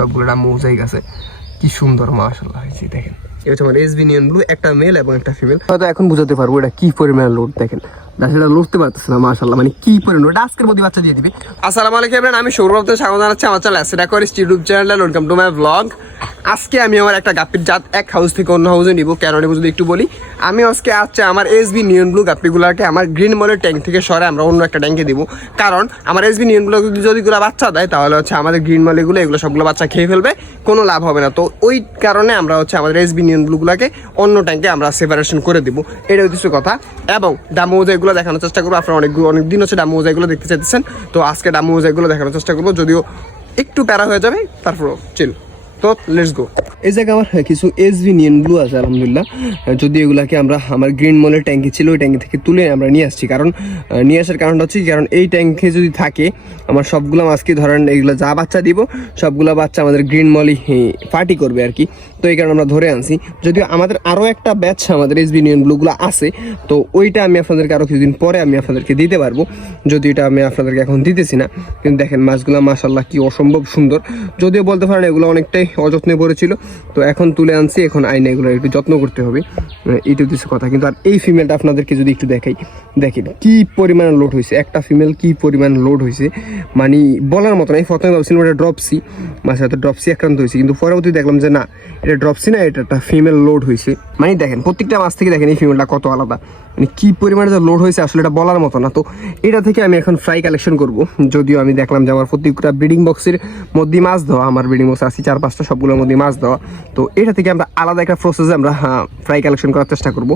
সবগুলো ডাম মৌজাই গেছে। কি সুন্দর মাশাল্লাহ হয়েছে, দেখেন। এটা আমার এসবি নিয়ন ব্লু একটা মেল এবং একটা ফিমেল হয়তো এখন বুঝাতে পারব এটা কি পরিমাণ লোড দেখেন। সেটা লড়তে পারতেছে না মাশাল্লাহ মানে কি পরিমাণ? লোড আজকের মধ্যে বাচ্চা দিয়ে দিবে। আসসালামু আলাইকুম এবার আমি সৌরভ তো স্বাগত জানাচ্ছি আমার চ্যানেল সেটা করে YouTube channel welcome to my blog আজকে আমি আমার একটা গাপ্পির জাত এক হাউস থেকে অন্য হাউসে নিব। কেন নেব যদি একটু বলি? আমি আজকে আসছে আমার এসবি নিয়ন ব্লু গাপ্পিগুলোকে আমার গ্রিন মলের ট্যাঙ্ক থেকে সরে আমরা অন্য একটা ট্যাঙ্কে দিব। কারণ আমার এসবি নিয়নগুলো যদি গুলো বাচ্চা দেয়, তাহলে হচ্ছে আমাদের গ্রিন মলেগুলো এগুলো সবগুলো বাচ্চা খেয়ে ফেলবে, কোনো লাভ হবে না। তো ওই কারণে আমরা হচ্ছে আমাদের এসবি নিয়ন ব্লুগুলোকে অন্য ট্যাঙ্কে আমরা সেপারেশন করে দিব। এটা হচ্ছে কথা। এবং ডামোজা এগুলো দেখানোর চেষ্টা করব। আপনারা অনেকগুলো অনেক দিন হচ্ছে ডামু মোজাইকগুলো দেখতে চাইতেছেন। তো আজকে ডামু এগুলো দেখানোর চেষ্টা করব। যদিও একটু প্যারা হয়ে যাবে, তারপরও চিল তো লেটস গো এই জায়গায় আমার কিছু এসভি নিয়ন ব্লু আছে, আলহামদুলিল্লাহ। যদি এগুলাকে আমরা আমার গ্রিন মলের ট্যাঙ্কি ছিল, ওই ট্যাঙ্কি থেকে তুলে আমরা নিয়ে আসছি। কারণ নিয়ে আসার কারণটা হচ্ছে কারণ এই ট্যাঙ্কে যদি থাকে, আমার সবগুলো মাছকে ধরেন, এগুলো যা বাচ্চা দিব, সবগুলো বাচ্চা আমাদের গ্রিন মলই পার্টি করবে আর কি। তো এই কারণে আমরা ধরে আনছি। যদিও আমাদের আরও একটা ব্যাচ আমাদের এসবি নিয়ন ব্লুগুলো আছে, তো ওইটা আমি আপনাদেরকে আরও কিছুদিন পরে আমি আপনাদেরকে দিতে পারব। যদি এটা আমি আপনাদেরকে এখন দিতেছি না, কিন্তু দেখেন মাছগুলো মাসাল্লাহ কি অসম্ভব সুন্দর। যদিও বলতে পারেন এগুলো অনেকটাই অযত্নে পড়েছিল। তো এখন তুলে আনছি, এখন আইনে এগুলো একটু যত্ন করতে হবে। এইটা হচ্ছে কথা। কিন্তু আর এই ফিমেলটা আপনাদেরকে যদি একটু দেখাই দেখেন কি পরিমাণ লোড হয়েছে। একটা ফিমেল কি পরিমাণ লোড হয়েছে? মানে বলার মতো না, এই প্রথমে ভাবছিলাম এটা ড্রপসি মাছের হাতে ড্রপসি আক্রান্ত হয়েছে। কিন্তু পরবর্তী দেখলাম যে না, এটা ড্রপসি না, এটা একটা ফিমেল লোড হয়েছে। মানে দেখেন, প্রত্যেকটা মাছ থেকে দেখেন এই ফিমেলটা কত আলাদা। মানে কি পরিমাণে যে লোড হয়েছে আসলে এটা বলার মতো না। তো এটা থেকে আমি এখন ফ্রাই কালেকশন করব। যদিও আমি দেখলাম যে আমার প্রত্যেকটা ব্রিডিং বক্সের মধ্যে মাছ দেওয়া আমার ব্রিডিং বক্স আছে, চার পাঁচটা সবগুলোর মধ্যে মাছ দেওয়া তো এটা থেকে আমরা আলাদা একটা প্রসেসে আমরা ফ্রাই কালেকশন করার চেষ্টা করব।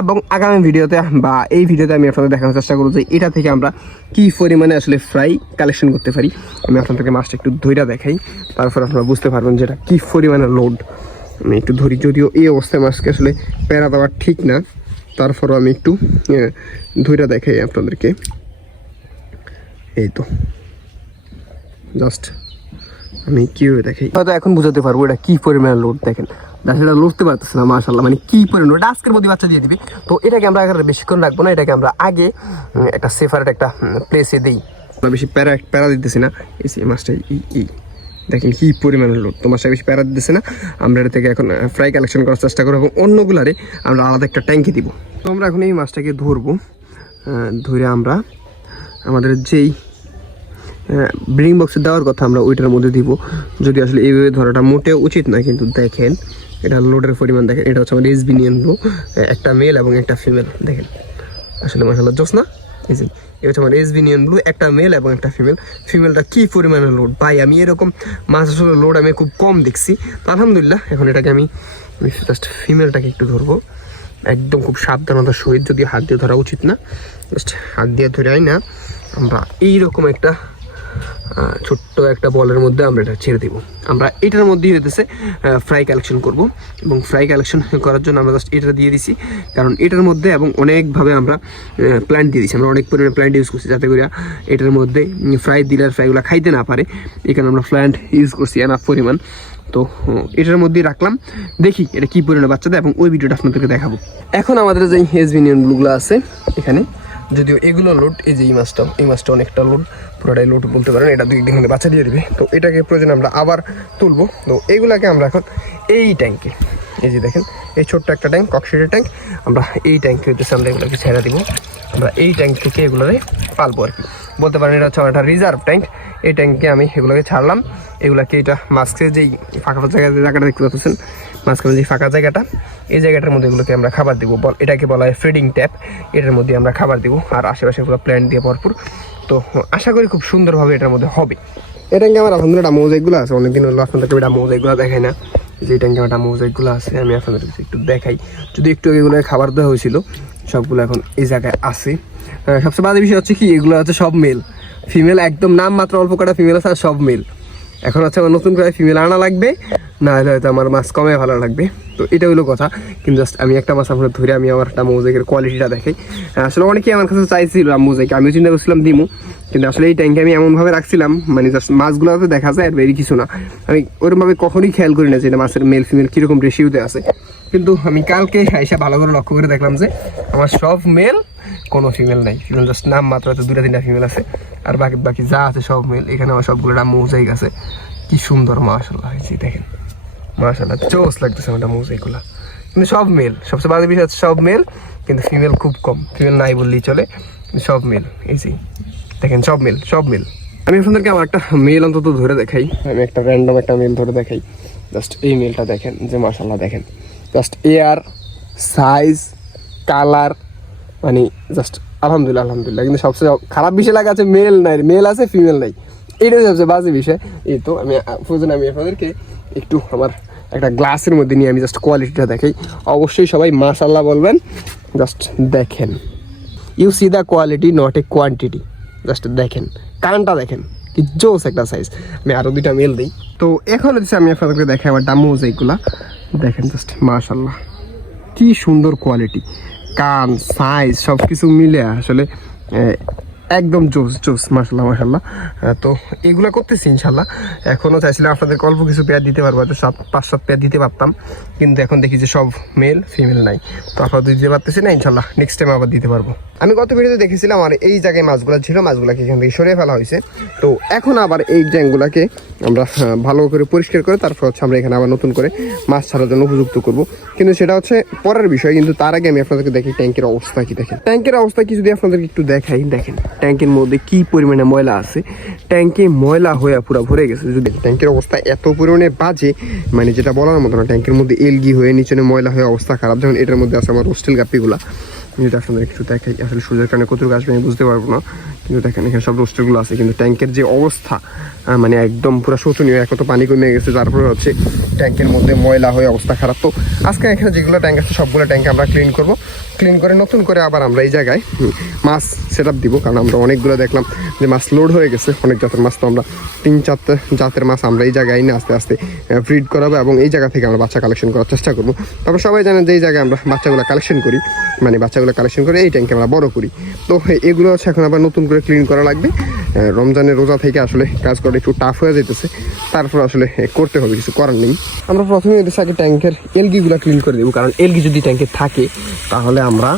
এবং আগামী ভিডিওতে বা এই ভিডিওতে আমি আপনাদের দেখানোর চেষ্টা করব যে এটা থেকে আমরা কি পরিমাণে আসলে ফ্রাই কালেকশন করতে পারি। আমি আপনাদেরকে মাছটা একটু ধৈর্য দেখাই। তারপর আপনারা বুঝতে পারবেন যে এটা কি পরিমাণে লোড আমি একটু ধরি, যদিও এই অবস্থায় মাছকে আসলে প্যারা দেওয়া ঠিক না। তারপরও আমি একটু ধৈর্য দেখাই আপনাদেরকে। এই তো জাস্ট আমি কীভাবে দেখাই? হয়তো এখন বুঝাতে পারব এটা কী পরিমাণে লোড দেখেন। সেটা লড়তে পারতেছে না মাশাল্লাহ মানে কী পরিমাণ লোড আজকের মধ্যে বাচ্চা দিয়ে দিবে। তো এটাকে আমরা আগে বেশিক্ষণ রাখব না এটাকে আমরা আগে একটা সেফারেট একটা প্লেসে দিই। বেশি প্যারা প্যারা দিতেছি না। এই মাছটা এই। দেখেন কি পরিমাণের লোড তোমার সাথে বেশি প্যারা দিতেছে না। আমরা এটা থেকে এখন ফ্রাই কালেকশন করার চেষ্টা করব এবং অন্যগুলারে আমরা আলাদা একটা ট্যাঙ্কি দিব। তো আমরা এখন এই মাছটাকে ধরবো। ধরে আমরা আমাদের যেই ব্রিং বক্সে দেওয়ার কথা আমরা ওইটার মধ্যে দিব। যদি আসলে এইভাবে ধরাটা মোটেও উচিত নয় কিন্তু দেখেন, এটা লোডের পরিমাণ। দেখেন, এটা হচ্ছে আমাদের এসবি নিয়ে ব্লু একটা মেল এবং একটা ফিমেল দেখেন, আসলে মাসাল্লাহ জোস না? এই যে এটা হচ্ছে আমার ব্লু একটা মেল এবং একটা ফিমেল ফিমেলটা কী পরিমাণে লোড ভাই, আমি এরকম মাছ আসলে লোড আমি খুব কম দেখছি। তো আলহামদুলিল্লাহ, এখন এটাকে আমি জাস্ট ফিমেলটাকে একটু ধরবো। একদম খুব সাবধানতার সহিত যদি হাত দিয়ে ধরা উচিত না জাস্ট হাত দিয়ে ধরে আই না। আমরা এইরকম একটা ছোট্ট একটা বলের মধ্যে আমরা এটা ছেড়ে দিব। আমরা এটার মধ্যেই হইতেছে ফ্রাই কালেকশন করব এবং ফ্রাই কালেকশন করার জন্য আমরা জাস্ট এটা দিয়ে দিছি। কারণ এটার মধ্যে এবং অনেকভাবে আমরা প্ল্যান্ট দিয়ে দিছি। আমরা অনেক পরিমাণে প্ল্যান্ট ইউজ করছি যাতে করে এটার মধ্যে ফ্রাই দিলে আর ফ্রাইগুলো খাইতে না পারে। এখানে আমরা প্ল্যান্ট ইউজ করছি এনাফ পরিমাণ। তো এটার মধ্যেই রাখলাম। দেখি এটা কী পরিমাণে বাচ্চা দেয় এবং ওই ভিডিওটা আপনাদেরকে দেখাবো। এখন আমাদের যে হেজবিনিয়নগুলো আছে এখানে, যদিও এগুলো লোড এই যে এই মাছটাও এই মাছটা অনেকটা লোড পুরোটাই লোট বলতে পারেন, এটা দুই দিন বাচ্চা দিয়ে দিবে। তো এটাকে প্রয়োজন আমরা আবার তুলবো। তো এইগুলাকে আমরা এখন এই ট্যাঙ্কে এই যে দেখেন, এই ছোট্ট একটা ট্যাঙ্ক ককশিটের ট্যাঙ্ক আমরা এই ট্যাঙ্কে হচ্ছে আমরা এগুলোকে ছেড়ে দিব। আমরা এই ট্যাঙ্ক থেকে এগুলোরে পালবো আর কি। বলতে পারেন এটা হচ্ছে একটা রিজার্ভ ট্যাঙ্ক এই ট্যাঙ্কে আমি এগুলোকে ছাড়লাম। এগুলাকে এটা মাস্কের যেই ফাঁকা জায়গা জায়গাটা দেখতে পাচ্ছেন, মাঝখানে যে ফাঁকা জায়গাটা, এই জায়গাটার মধ্যে এগুলোকে আমরা খাবার দিব। এটাকে বলা হয় ফিডিং ট্যাপ। এটার মধ্যে আমরা খাবার দেবো। আর আশেপাশে পুরো প্ল্যান দিয়ে ভরপুর। তো আশা করি খুব সুন্দরভাবে এটার মধ্যে হবে। এই ট্যাঙ্কে আমার আলহামদুলিল্লাহ মোজাইকগুলো আছে। অনেকদিন হলো আপনাদেরকে এটা মোজাইকগুলো দেখায় না। যে ট্যাঙ্কে একটা মোজাইকগুলো আছে, আমি আপনাদের কাছে একটু দেখাই। যদি একটু এগুলো খাবার দেওয়া হয়েছিল, সবগুলো এখন এই জায়গায় আছে। সবচেয়ে বাজে বিষয় হচ্ছে কি, এগুলো হচ্ছে সব মেল ফিমেল একদম নাম মাত্র অল্প কটা ফিমেল আছে আর সব মেল এখন হচ্ছে আমার নতুন করে ফিমেল আনা লাগবে, না হলে হয়তো আমার মাছ কমে ভালো লাগবে। তো এটা হলো কথা, কিন্তু জাস্ট আমি একটা মাছ আপনার ধরে আমি আমার একটা মোজাইকের কোয়ালিটিটা দেখাই। আসলে অনেকেই আমার কাছে চাইছিল মোজাইক আমিও চিন্তা করছিলাম দিমু, কিন্তু আসলে এই ট্যাঙ্কে আমি এমনভাবে রাখছিলাম মানে জাস্ট মাছগুলো তো দেখা যায় আর বেরি কিছু না। আমি ওরমভাবে কখনোই খেয়াল করি না যে মাছের মেল ফিমেল কীরকম রেশিওতে আছে। কিন্তু আমি কালকে এসে ভালো করে লক্ষ্য করে দেখলাম যে আমার সব মেল কোনো ফিমেল নাই ফিমেল জাস্ট নাম মাত্র হয়তো দুটা তিনটা ফিমেল আছে, আর বাকি বাকি যা আছে সব মেল এখানে আমার সবগুলো নাম মৌজাইক আছে। কি সুন্দর মাশাল্লাহ হয়েছে দেখেন। মাশাল্লাহ চোস লাগতেছে আমার মুজ এগুলা কিন্তু সব মেল সবচেয়ে বাজে বিষয় সব মেল কিন্তু ফিমেল খুব কম। ফিমেল নাই বললেই চলে সব মেল এই যে, দেখেন সব মেল সব মেল আমি আপনাদেরকে আমার একটা মেল অন্তত ধরে দেখাই, আমি একটা র্যান্ডম একটা মেল ধরে দেখাই। জাস্ট এই মেলটা দেখেন, যে মাশাল্লাহ দেখেন। জাস্ট এয়ার সাইজ কালার মানে জাস্ট আলহামদুলিল্লাহ আলহামদুলিল্লাহ। কিন্তু সবচেয়ে খারাপ বিষয় লাগে আছে মেল নাই মেল আছে ফিমেল নাই। এটাই সবচেয়ে বাজে বিষয়। এই তো আমি প্রয়োজন আমি আপনাদেরকে একটু আমার একটা গ্লাসের মধ্যে নিয়ে আমি জাস্ট কোয়ালিটিটা দেখাই। অবশ্যই সবাই মাশাল্লাহ বলবেন জাস্ট দেখেন। You see the quality not a quantity just দেখেন, কানটা দেখেন, কি জোস একটা সাইজ আমি আরও দুইটা মেল দিই। তো এখন হচ্ছে আমি আপনাদেরকে দেখাই আমার ডামোজ এইগুলা। দেখেন জাস্ট মাশাল্লাহ কী সুন্দর কোয়ালিটি কান সাইজ সব কিছু মিলে আসলে একদম জোস জোস মাসাল্লাহ মাসাল্লাহ তো এগুলো করতেছি ইনশাল্লাহ এখনও চাইছিলাম আপনাদের অল্প কিছু পেয়ার দিতে পারব, হয়তো সাত, পাঁচ, সাত পেয়ার দিতে পারতাম। কিন্তু এখন দেখি যে সব মেল ফিমেল নাই। তো আপনারা দিতে পারতেছি না ইনশাল্লাহ নেক্সট টাইম আবার দিতে পারব। আমি গত ভিডিওতে দেখেছিলাম আর এই জায়গায় মাছগুলো ছিল, মাছগুলোকে এখান থেকে সরিয়ে ফেলা হয়েছে। তো এখন আবার এই ট্যাঙ্কগুলোকে আমরা ভালো করে পরিষ্কার করে তারপর হচ্ছে আমরা এখানে আবার নতুন করে মাছ ছাড়ার জন্য উপযুক্ত করব। কিন্তু সেটা হচ্ছে পরের বিষয়, কিন্তু তার আগে আমি আপনাদেরকে দেখি ট্যাঙ্কের অবস্থা কি দেখেন। ট্যাঙ্কের অবস্থা কি যদি আপনাদেরকে একটু দেখাই, দেখেন। ট্যাঙ্কের মধ্যে কি পরিমাণে ময়লা আছে? ট্যাঙ্কে ময়লা হয়ে পুরো ভরে গেছে। যদি ট্যাঙ্কের অবস্থা এত পরিমাণে বাজে মানে যেটা বলার মতো না, ট্যাঙ্কের মধ্যে এলগি হয়ে, নিচনে ময়লা হয়ে অবস্থা খারাপ। যেমন এটার মধ্যে আছে আমার হোস্টেল গাপ্পিগুলা। যদি আপনাদের একটু দেখাই, আসলে সূর্যের কারণে কতটুকু আসবে আমি বুঝতে পারব না। কিন্তু দেখেন, এখানে সব রোস্টারগুলো আছে। কিন্তু ট্যাঙ্কের যে অবস্থা মানে একদম পুরো শোচনীয়। এক তো পানি কমে গেছে তারপরে হচ্ছে ট্যাঙ্কের মধ্যে ময়লা হয়ে অবস্থা খারাপ। তো আজকে এখানে যেগুলো ট্যাঙ্ক আছে, সবগুলো ট্যাঙ্কে আমরা ক্লিন করব। ক্লিন করে, নতুন করে আবার আমরা এই জায়গায় মাছ সেট আপ দিব, কারণ আমরা অনেকগুলো দেখলাম যে মাছ লোড হয়ে গেছে, অনেক জাতের মাছ তো আমরা তিন চারটে জাতের মাছ আমরা এই জায়গায় এনে আস্তে আস্তে ব্রিড করাবো এবং এই জায়গা থেকে আমরা বাচ্চা কালেকশন করার চেষ্টা করব। তারপর সবাই জানেন যে এই জায়গায় আমরা বাচ্চাগুলো কালেকশন করি মানে বাচ্চাগুলো কালেকশন করে এই ট্যাঙ্কে আমরা বড় করি। তো এগুলো হচ্ছে এখন আবার নতুন করে ক্লিন করা লাগবে। রমজানের রোজা থেকে আসলে কাজ করা একটু টাফ হয়ে যেতেছে তারপর আসলে করতে হবে, কিছু করার নেই। আমরা প্রথমে এদের আগে ট্যাঙ্কের এলগিগুলো ক্লিন করে দেবো, কারণ এলগি যদি ট্যাঙ্কে থাকে, তাহলে আমরা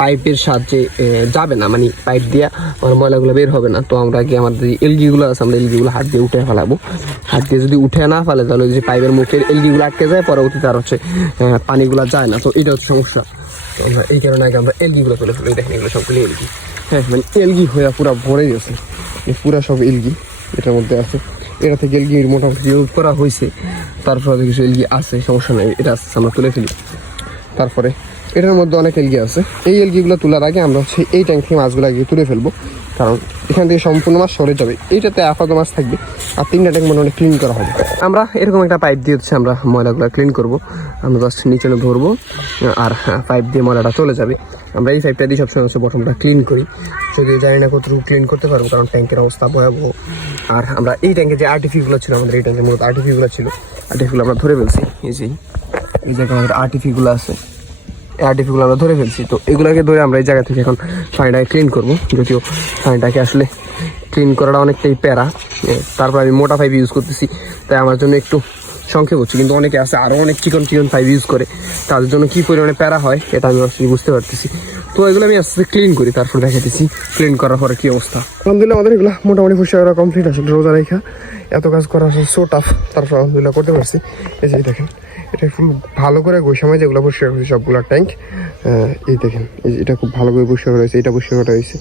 পাইপের সাহায্যে যাবে না মানে পাইপ দিয়ে আমার ময়লাগুলো বের হবে না। তো আমরা আগে আমাদের যে এলগিগুলো আছে, আমরা এলগিগুলো হাত দিয়ে উঠে ফেলাবো। হাত দিয়ে যদি উঠে না ফেলে, তাহলে যে পাইপের মুখের এলগিগুলো আটকে যায়, পরবর্তীতে আর হচ্ছে পানিগুলো যায় না। তো এটা হচ্ছে সমস্যা। তো আমরা এই কারণে আগে আমরা এলগিগুলো তুলে ফেলি, দেখেন এগুলো সবগুলো এলগি হ্যাঁ মানে এলগি হয়ে পুরো ভরে গেছে। পুরা সব এলগি এটার মধ্যে আছে। এটা থেকে এলগি মোটামুটি ইউজ করা হয়েছে। তারপরে কিছু এলগি আছে, সমস্যা নেই, এটা আস্তে আমরা তুলে ফেলি। তারপরে এটার মধ্যে অনেক এলগি আছে। এই এলগিগুলো তোলার আগে আমরা হচ্ছে এই ট্যাঙ্ক থেকে মাছগুলো আগে তুলে ফেলব। কারণ এখান থেকে সম্পূর্ণ মাছ সরে যাবে। এইটাতে আপাত মাছ থাকবে। আর তিনটা ট্যাঙ্ক মোটামুটি ক্লিন করা হবে। আমরা এরকম একটা পাইপ দিয়ে হচ্ছে আমরা ময়লাগুলো ক্লিন করব। আমরা জাস্ট নিচে ধরবো, আর পাইপ দিয়ে ময়লাটা চলে যাবে। আমরা এই পাইপটা দিয়ে সবসময় হচ্ছে বটমটা ক্লিন করি। যদি জানি না কতটুকু ক্লিন করতে পারব, কারণ ট্যাঙ্কের অবস্থা ভয়াবহ। আর আমরা এই ট্যাঙ্কে যে আর্টিফিগুলো ছিল আমাদের, এই ট্যাঙ্কের মূলত আর্টিফিগুলো ছিল। আর্টিফিগুলো আমরা ধরে ফেলছি। এই যে, এই জায়গায় আমাদের আর্টিফিগুলো আছে। আর্টিফিগুলো আমরা ধরে ফেলছি। তো এগুলোকে ধরে আমরা এই জায়গা থেকে এখন পানিটাকে ক্লিন করব। যদিও পানিটাকে আসলে ক্লিন করাটা অনেকটাই প্যারা। তারপর আমি মোটা পাইপ ইউজ করতেছি। তাই আমার জন্য একটু সংক্ষেপ হচ্ছে। কিন্তু অনেকে আছে আরও অনেক চিকন চিকন পাইপ ইউজ করে। তাদের জন্য কী পরিমাণে প্যারা হয়, এটা আমি আসলে বুঝতে পারতেছি। তো এগুলো আমি আস্তে আস্তে ক্লিন করি, তারপর দেখাতেছি ক্লিন করার পরে কী অবস্থা। আলহামদুলিল্লাহ, আমাদের এগুলো মোটামুটি পরিষ্কার করা কমপ্লিট আসলে রোজা রেখা, এত কাজ করা আসলে সো টাফ তারপর আলহামদুলিল্লাহ করতে পারছি। এই দেখেন এটা ফুল ভালো করে গোসামায় যেগুলো পরিষ্কার করছি সবগুলো ট্যাঙ্ক এই দেখেন এটা খুব ভালো করে করা হয়েছে, এটা পরিষ্কার করা হয়েছে।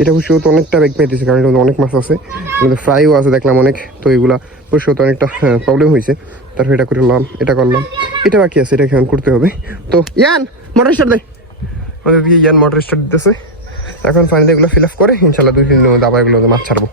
এটা পরিষ্কার করতে অনেকটা বেগ পেয়েছে কারণ মধ্যে অনেক মাছ আছে ফ্রাইও আছে, দেখলাম অনেক, তো এগুলা পরিষ্কার করতে অনেকটা প্রবলেম হয়েছে। তারপর এটা করলাম এটা করলাম, এটা বাকি আছে, এটা এখন করতে হবে। তো, ইয়ান মোটর স্টার্ট দেয় আমাদের দিকে ইয়ান মোটর স্টার্ট দিতেছে। এখন ফাইনালি এগুলো ফিল আপ করে ইনশাল্লাহ দুই তিন দিনের এগুলো মাছ ছাড়বো।